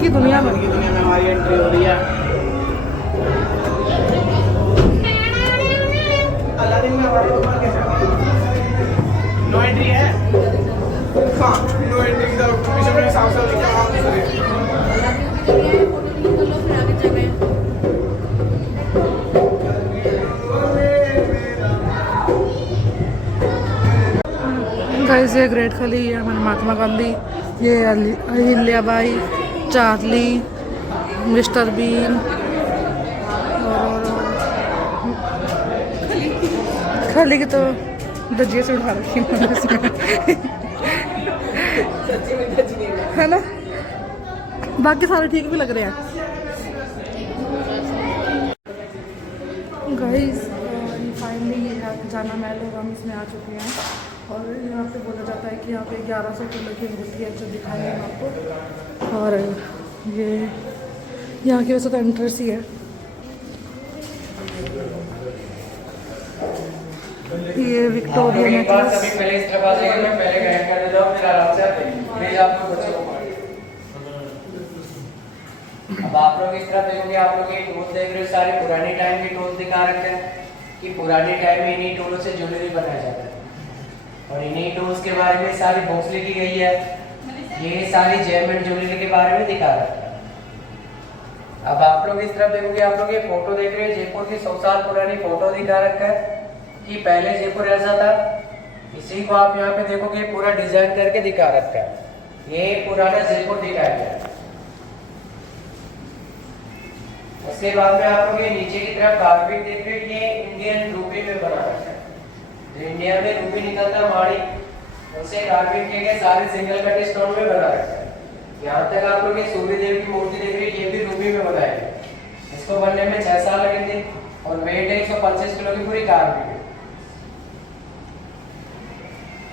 की दुनिया में हमारी एंट्री हो रही है। अलादीन में हमारे ऊपर कैसे नो एंट्री है। हाँ नो एंट्री तो पीछे में साफ साफ लिखा हुआ गाइस ये ग्रेट खली है हमारे महात्मा गांधी, ये अहिल्याबाई, चार्ली, मिस्टर बीन और खली की तो दजिए से उठा रखी है ना। बाकी सारे ठीक भी लग रहे हैं गाइस। फाइनली जाना महल और हम इसमें आ चुके हैं और यहाँ पे बोला जाता है कि यहाँ पे 1100 किलो की अंगूठी है जो दिखाएंगे हम आपको। और ये यहाँ की वैसे तो एंट्रेंस ही है। ये विक्टोरिया नेकलेस। अब आप लोग इस तरफ देखोगे, आप लोग ये टूल्स देख रहे हो, सारे पुराने टाइम के टूल्स दिखा रखे हैं कि पुराने टाइम में इन्हीं टूलों से ज्वेलरी बनाया जाता है। और इन्हीं टूल्स के बारे में सारी बुक्स लिखी गई है। ये सारी जैमेंट ज्वेलरी के बारे में दिखा रखा है। अब आप लोग इस तरफ देखोगे, आप लोग ये फोटो देख रहे हो, जयपुर की 100 साल पुरानी फोटो दिखा रखा है कि पहले जयपुर ऐसा था। इसी को आप यहाँ पे देखोगे पूरा डिजाइन करके दिखा रखा है। ये पुराना जयपुर दिखाया गया है। उसके बाद में आप लोग ये नीचे की तरफ कारपेट देख रहे हो, ये इंडियन रूपी में बना रखा है। जो इंडिया में रूपी निकलता है माड़ी, उनसे कारपेट किए गए सारे सिंगल कट स्टोन में बना रखा है। यहाँ तक आप लोग ये सूर्य देव की मूर्ति देख रहे हो, ये भी रूपी में बनाया गया। इसको बनने में 6 साल लगे थे और वेट है 125 किलो की पूरी कारपेट।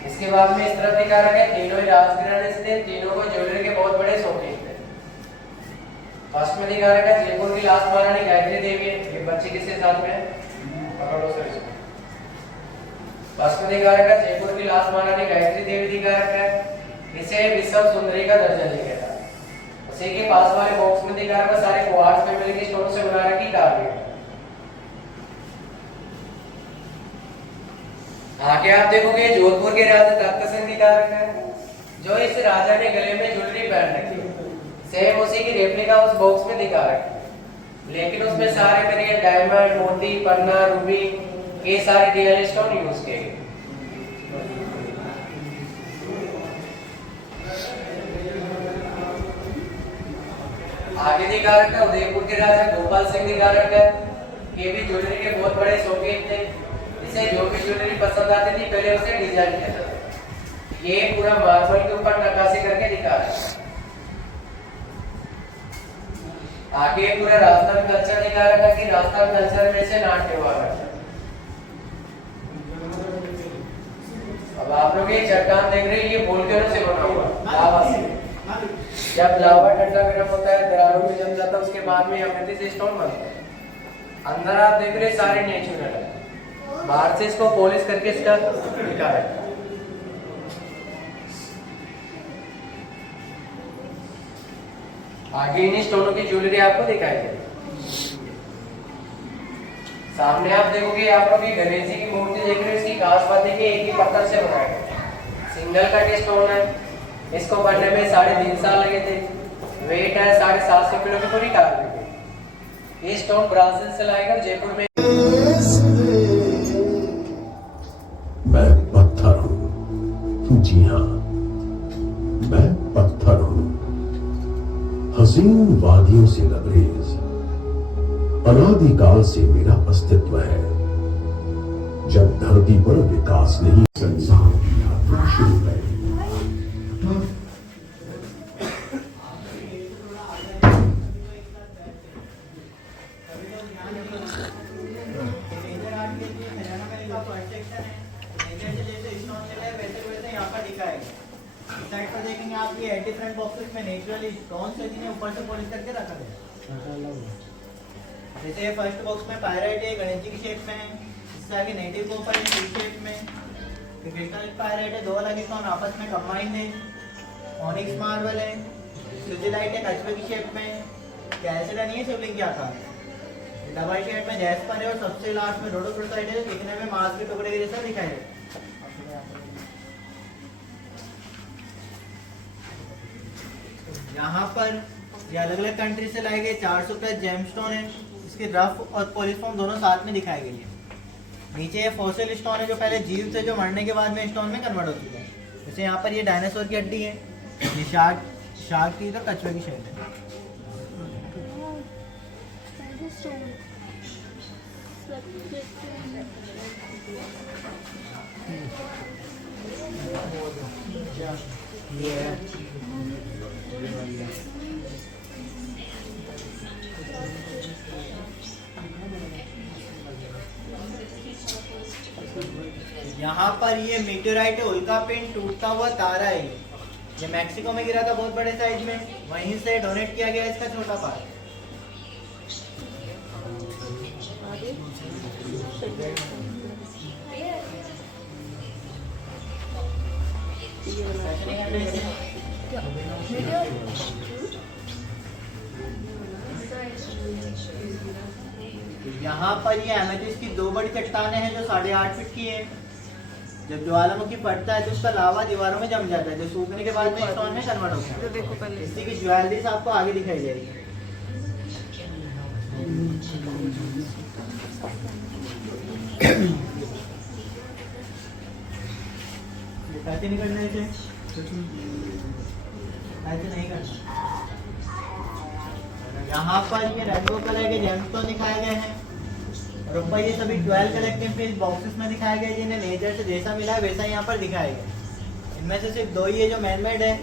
इसके बाद में इस तरफ दिखा रखा है तीनों ही राजघराने से थे, तीनों को ज्वेलरी के बहुत बड़े शौकीन थे। फर्स्ट में दिखा रखा है जयपुर की लास्ट महारानी गायत्री देवी है। ये बच्चे किसके साथ में है? पकड़ो सर इसको। फर्स्ट में दिखा रखा है जयपुर की लास्ट महारानी गायत्री देवी दिखा रखा है। इसे विश्व सुंदरी का दर्जा दिया गया था। उसी के पास वाले बॉक्स में दिखा रखा है सारे क्वार्ट्ज फैमिली के स्टोन से बना रखी कारपेट। आगे आप देखोगे जोधपुर के राजा तख्त सिंह दिखा रखा है, जो इस राजा ने गले में ज्वेलरी पहन रखी है। सेम उसी की रेप्लिका उस बॉक्स में दिखा रखी है, लेकिन उसमें सारे मेरे डायमंड, मोती, पन्ना, रूबी, ये सारे रियल स्टोन यूज किए गए। आगे दिखा रखा है उदयपुर के राजा गोपाल सिंह दिखा रखा है। ये भी ज्वेलरी के बहुत बड़े शौकीन थे। इसे जो भी ज्वेलरी पसंद आती थी पहले उसे डिजाइन किया था। ये पूरा मार्बल के ऊपर नक्काशी करके दिखा रहा है। आगे पूरा राजस्थान कल्चर दिखा रखा है कि राजस्थान कल्चर में से नाट्य हुआ है। अब आप लोग ये चट्टान देख रहे हैं, ये वोल्केनो से बना हुआ लावा से। जब लावा ठंडा गर्म होता है, दरारों में जम जाता है, उसके बाद में एमेथिस्ट स्टोन बनता है। अंदर आप देख रहे हैं सारे नेचुरल है, बाहर से इसको पॉलिश करके इसका दिखा है। आगे इन्हीं स्टोनों की ज्वेलरी आपको दिखाई देगी। सामने आप देखोगे, आप लोग गणेश जी की मूर्ति देख रहे हो, इसकी घासपाती के एक ही पत्थर से बनाया गया। सिंगल कट स्टोन है। इसको बनने में 3.5 साल लगे थे। वेट है 750 किलो की पूरी कारपेट। ये स्टोन ब्राजील से लाएगा जयपुर में। मैं पत्थर हूं, जी हाँ मैं पत्थर हूं। हसीन वादियों से लबरेज अनादिकाल से मेरा अस्तित्व है। जब धरती पर विकास नहीं, संसार की यात्रा शुरू है। साइड पर देखेंगे आप, ये डिफरेंट बॉक्सेस में नेचुरली कौन से जिन्हें ऊपर से पॉलिश करके रखा गया। जैसे फर्स्ट बॉक्स में पायराइट है, गणेश जी की शेप में है। इससे आगे नेटिव कॉपर है सी शेप में। क्रिस्टल पायराइट है, 2 अलग स्टोन आपस में कंबाइंड है। ऑनिक्स मार्बल है, सिजिलाइट है कछुए की शेप में, कैल्सिडा नहीं है शिवलिंग के आकार। डबल शेड में जैस्पर है और सबसे लास्ट में रोडोप्रोसाइड है, दिखने में मांस के टुकड़े के जैसा दिखाई दे। यहाँ पर ये अलग अलग कंट्री से लाए गए 400+ जेमस्टोन है। इसके रफ और पॉलीफॉर्म दोनों साथ में दिखाए गए हैं। नीचे ये फॉसिल स्टोन है जो पहले जीव थे, जो मरने के बाद में स्टोन में कन्वर्ट हो चुके हैं। जैसे यहाँ पर ये डायनासोर की हड्डी है, ये शार्क की तो कछुए की शेप है। यहाँ पर ये मीटेराइट है, उल्का पिंड टूटता हुआ तारा है। ये मैक्सिको में गिरा था बहुत बड़े साइज में, वहीं से डोनेट किया गया इसका छोटा पार्ट। यहाँ पर ये एमेथिस्ट की 2 बड़ी चट्टानें हैं जो 8.5 फीट की है। जब ज्वालामुखी फटता है तो उसका लावा दीवारों में जम जाता है, जो सूखने के बाद में स्टोन में कन्वर्ट होता है। देखो पहले इसी की ज्वेलरीज आपको आगे दिखाई जाएगी। ऐसे नहीं करना, ऐसे नहीं करना। यहाँ पर ये रेनबो कलर के जेमस्टोन दिखाए गए हैं और ऊपर ये सभी 12 कलेक्टिंग पीस बॉक्सेस में दिखाए गए, जिन्हें नेचर से जैसा मिला है वैसा यहाँ पर दिखाए गए। इनमें से सिर्फ 2 ही है जो मैनमेड है।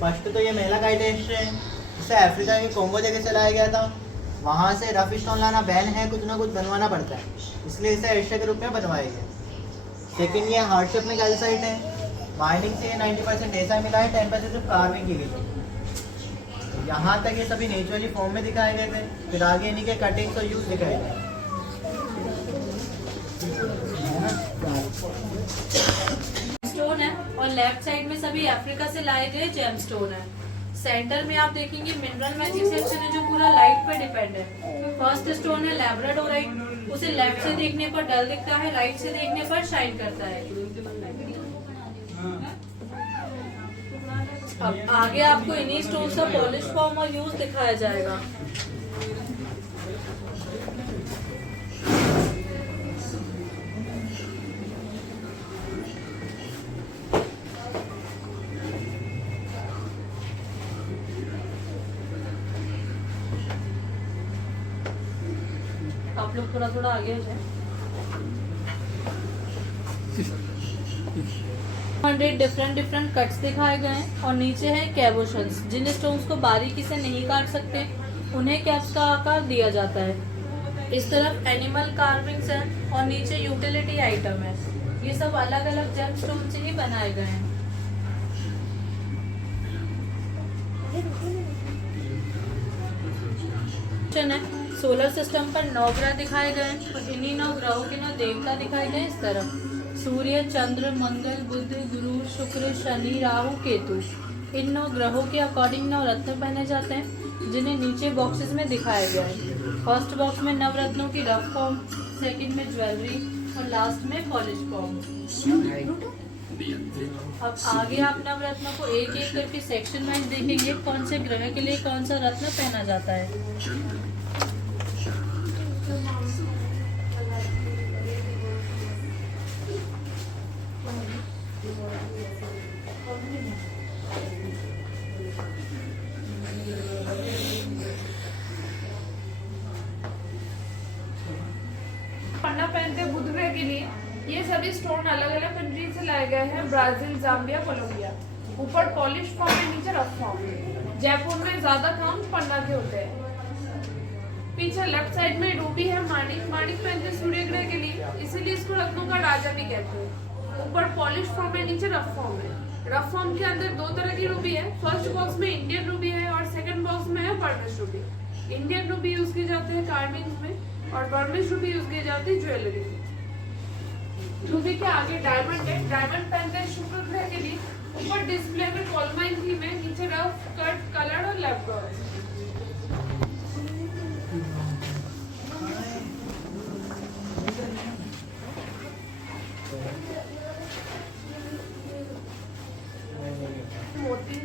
फर्स्ट तो ये मेलाकाइट एस्ट्रे है, इसे अफ्रीका के कोंगो जगह से लाया गया था। वहाँ से रफ स्टोन लाना बैन है, कुछ ना कुछ बनवाना पड़ता है, इसलिए इसे एस्ट्रे के रूप में बनवाया गया। सेकेंड ये हार्ट शेप में कैल्साइट है, माइनिंग से 90% ऐसा मिला है, 10% सिर्फ कार्विंग की गई। यहाँ तक ये सभी नेचुरली फॉर्म में दिखाए गए थे, फिर आगे इन्हीं के कटिंग्स और यूज दिखाए गए। स्टोन है और लेफ्ट साइड में सभी अफ्रीका से लाए गए जेमस्टोन है। सेंटर में आप देखेंगे मिनरल मैजिक सेक्शन है जो पूरा लाइट पे डिपेंड है। फर्स्ट स्टोन है लैब्राडोराइट, उसे लेफ्ट से देखने पर डल दिखता है, राइट से देखने पर शाइन करता है। अब आगे आपको इन्हीं स्टोन का पॉलिश फॉर्म और यूज दिखाया जाएगा। आप लोग थोड़ा थोड़ा आगे हो जाए। 100 डिफरेंट कट्स दिखाए गए हैं और नीचे है कैबोशंस। जिन स्टोन्स को बारीकी से नहीं काट सकते उन्हें कैप्स का आकार दिया जाता है। इस तरफ एनिमल कार्विंग्स हैं और नीचे यूटिलिटी आइटम है। ये सब अलग अलग जेम स्टोन से ही बनाए गए हैं। सोलर सिस्टम पर 9 ग्रह दिखाए गए हैं और इन्हीं 9 ग्रहों के 9 देवता दिखाए गए इस तरफ। सूर्य, चंद्र, मंगल, बुध, गुरु, शुक्र, शनि, राहु, केतु। इन 9 ग्रहों के अकॉर्डिंग 9 रत्न पहने जाते हैं, जिन्हें नीचे बॉक्सेस में दिखाया गया है। फर्स्ट बॉक्स में नवरत्नों की रफ फॉर्म, सेकंड में ज्वेलरी और लास्ट में पॉलिश फॉर्म। अब आगे आप नवरत्नों को एक एक करके सेक्शन वाइज देखेंगे, कौन से ग्रह के लिए कौन सा रत्न पहना जाता है। पन्ना पहनते बुध ग्रह के लिए ये सभी स्टोन अलग अलग कंट्री से लाए गए हैं, ब्राजील, जाम्बिया, कोलंबिया। ऊपर पॉलिश फॉर्म है, नीचे रफ फॉर्म। जयपुर में ज्यादा काम पन्ना के होते हैं। पीछे लेफ्ट साइड में रूबी है, माणिक पहनते सूर्य ग्रह के लिए, इसीलिए इसको रत्नों का राजा भी कहते हैं। ऊपर पॉलिश फॉर्म है, नीचे रफ फॉर्म है। रफ फॉर्म के अंदर 2 तरह की रूबी है। फर्स्ट बॉक्स में इंडियन रूबी है और सेकंड बॉक्स में है बर्मिश रूबी। इंडियन रूबी यूज की जाती है कार्विंग में और बर्मिश रूबी यूज की जाती है ज्वेलरी में। रूबी के आगे डायमंड है, डायमंड पहनते हैं शुक्र ग्रह के लिए। ऊपर डिस्प्ले में कॉलमाइन थीम है, नीचे रफ कट कलर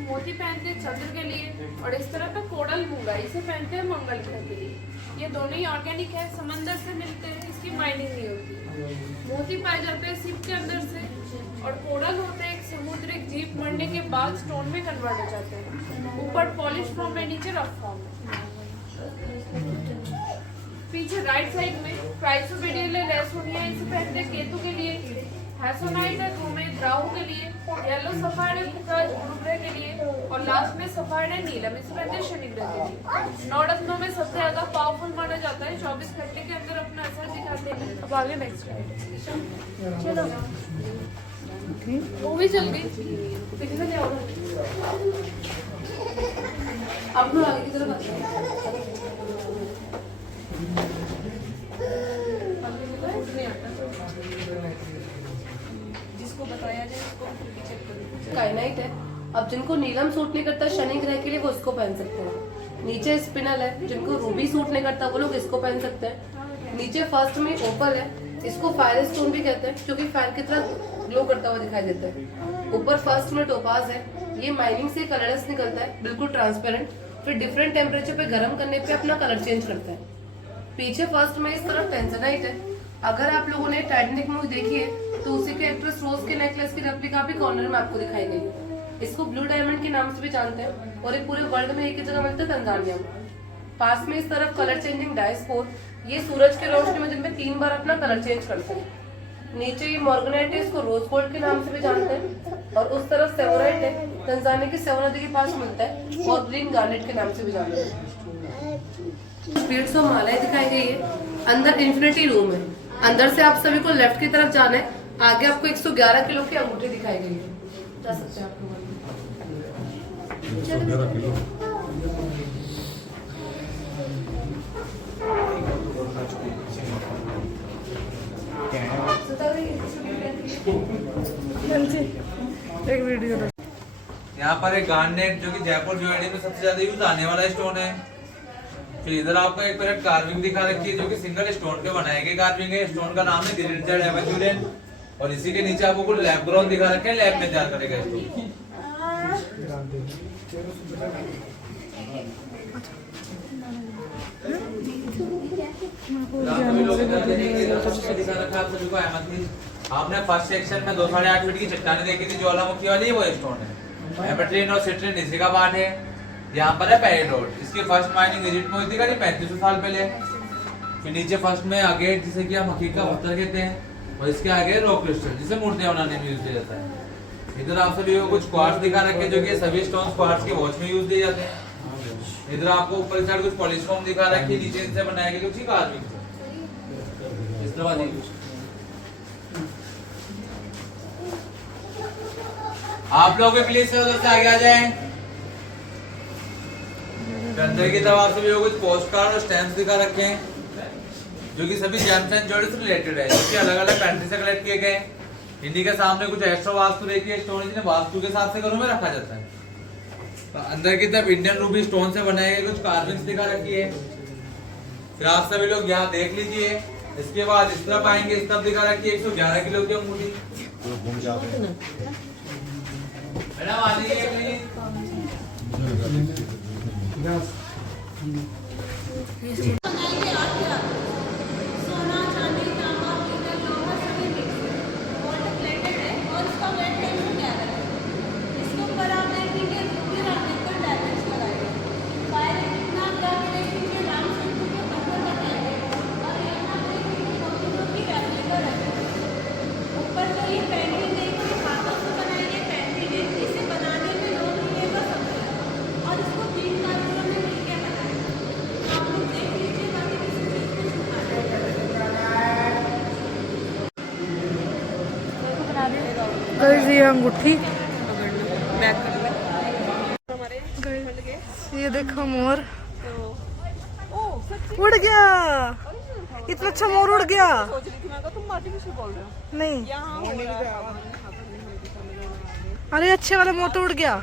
मोती पहनते हैं चंद्र के लिए, और इस तरह का कोडल मूंगा इसे पहनते हैं मंगल ग्रह के लिए। ये दोनों ही ऑर्गेनिक है, समंदर से मिलते हैं, इसकी माइनिंग नहीं होती। मोती पाए जाते हैं शिप के अंदर से, और कोडल होते हैं एक समुद्रिक जीव, मरने के बाद स्टोन में कन्वर्ट हो जाते हैं। ऊपर पॉलिश फॉर्म में, नीचे रफ फॉर्म में। पीछे राइट साइड में क्राइसोबेडियल लेसोनिया इसे पहनते हैं केतु के लिए। हैसोनाइट है धूमित राहु के लिए। येलो सफायर है गुरु ग्रह के लिए, और लास्ट में सफायर है नीलम इसे पहनते हैं शनि ग्रह के लिए। 9 रत्नों में सबसे ज्यादा पावरफुल माना जाता है, 24 घंटे के अंदर अपना असर दिखाते हैं। अब आगे नेक्स्ट चलो, वो भी चल गई, दिखने नहीं होगा। अब लोग आगे की तरफ आते हैं। जिसको बताया जाए उसको काइनाइट है। अब जिनको नीलम सूट नहीं करता शनि ग्रह के लिए वो इसको पहन सकते हैं। नीचे स्पिनल है, जिनको रूबी सूट नहीं करता वो लोग इसको पहन सकते हैं। नीचे फर्स्ट में ओपल है, इसको फायर स्टोन भी कहते हैं क्योंकि फायर की तरह ग्लो करता हुआ दिखाई देता है। ऊपर फर्स्ट में टोपाज है, ये माइनिंग से कलरलेस निकलता है, बिल्कुल ट्रांसपेरेंट, फिर डिफरेंट टेम्परेचर पे गर्म करने पे अपना कलर चेंज करता है। पीछे फर्स्ट में इस तरफ टेंसनाइट है। अगर आप लोगों ने टाइटैनिक मूवी देखी है तो उसी के एक्ट्रेस रोज के नेकलेस की रेप्लिका भी कॉर्नर में आपको दिखाई गई है। इसको ब्लू डायमंड के नाम से भी जानते हैं, और ये पूरे वर्ल्ड में एक ही जगह मिलता है, तंजानिया में। पास में इस तरफ कलर चेंजिंग डायस्पोर, ये सूरज के रोशनी में दिन में 3 बार अपना कलर चेंज करते हैं। नीचे ये मॉर्गनाइट है, इसको रोज गोल्ड के नाम से भी जानते हैं, और उस तरफ सेवोराइट है, तंजानिया की सेवन नदी के पास मिलता है, और ग्रीन गार्नेट के नाम से भी जानते हैं। स्पीड्स और मालाएं दिखाई गई है। अंदर इन्फिनिटी रूम है, अंदर से आप सभी को लेफ्ट की तरफ जाना है। आगे आपको 111 किलो की अंगूठी दिखाई गई है, जा सकते हैं आप लोग। 111 किलो। एक वीडियो यहाँ पर एक गार्नेट जो कि जयपुर ज्वेलरी में सबसे ज्यादा यूज आने वाला स्टोन है। फिर इधर आपको एक मिनट कार्विंग दिखा रखी है जो कि सिंगल स्टोन के बनाए गए कार्विंग है। स्टोन का नाम है ग्रेनिटेड एवेंचुरियन, और इसी के नीचे आपको कुछ लैब ग्रोन दिखा रखे हैं, लैब में तैयार करेगा स्टोन। आपने फर्स्ट सेक्शन में 2 8.5 फीट की चट्टाने देखी थी ज्वालामुखी वाली, वो स्टोन है। एमेट्रिन और सिट्रिन इसी का पार्ट है। यहाँ पर है पेरिडोट, इसकी फर्स्ट माइनिंग इजिप्ट में हुई थी करीब 3500 साल पहले। फिर नीचे फर्स्ट में अगेट जिसे कि हम हकीका पत्थर कहते हैं, और इसके आगे रॉक क्रिस्टल जिसे मूर्तियां बनाने में यूज किया जाता है। इधर आप सभी को कुछ क्वार्ट्ज दिखा रखे जो कि सभी स्टोन्स क्वार्ट्ज के वॉच में यूज किए जाते हैं। इधर आपको ऊपर साइड कुछ पॉलिशफॉर्म दिखा रखी है, नीचे इनसे बनाए गए कुछ कार्विंग इस तरह। आप लोग प्लीज से उधर से आगे आ जाएं। अंदर की तरफ आप सभी को कुछ पोस्ट कार्ड और स्टैम्प्स दिखा रखे हैं जो कि सभी जेम्स एंड ज्वेलरी से रिलेटेड है, जो कि अलग अलग कंट्री से कलेक्ट किए गए। इन्हीं के सामने कुछ एक्स्ट्रा वास्तु रेखी स्टोन जिन्हें वास्तु के हिसाब से घरों में रखा जाता है। तो अंदर की तरफ इंडियन रूबी स्टोन से बनाए गए कुछ कार्विंग्स दिखा रखी है। फिर आप सभी लोग यहाँ देख लीजिए। इसके बाद इस तरफ आएंगे, इस तरफ दिखा रखी है 111 किलो की अंगूठी। मैडम आ जाइए प्लीज। सोना चांदी तांबा पीतल लोहा सभी मिक्स है, गोल्ड प्लेटेड है, और इसका वेट 10 to 11 है। इसके ऊपर आप देखेंगे रुपये रामचंद्र डायमंड्स लगाए गए। फायर कितना क्या देखेंगे रामचंद्र के पत्थर लगाए गए, और यहाँ देखेंगे मोती की रेप्लिका रखे गए। ऊपर जो ये पेंटिंग देखिए हाथों से बनाई गई पेंटिंग है, इसे बनाने में 2 महीने का समय लगा, और इसको 3 कारीगरों ने मिलकर बनाया। तो आप लोग देख लीजिए, बाकी किसी चीज़ को ये अंगूठी, ये देखो मोर उड़ गया। इतना अच्छा मोर उड़ गया। नहीं, अरे अच्छे वाला मोर तो उड़ गया।